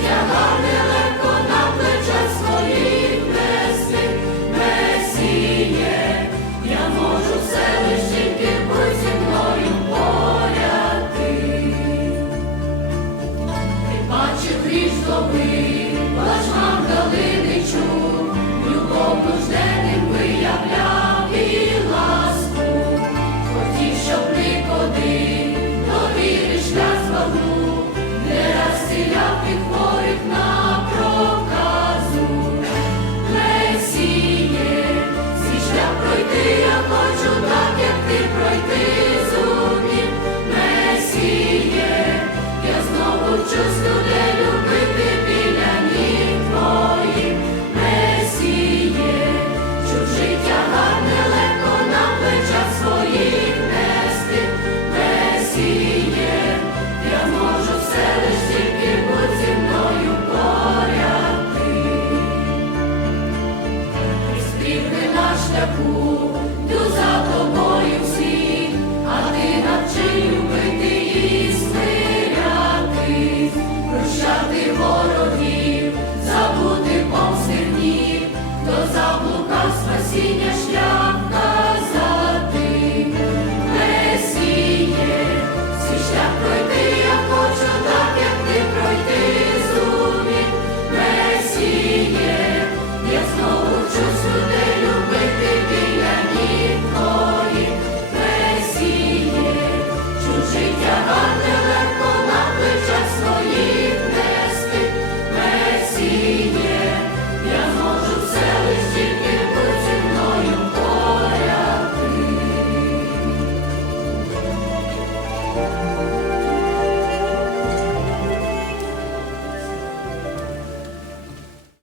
Yeah, wolny just see.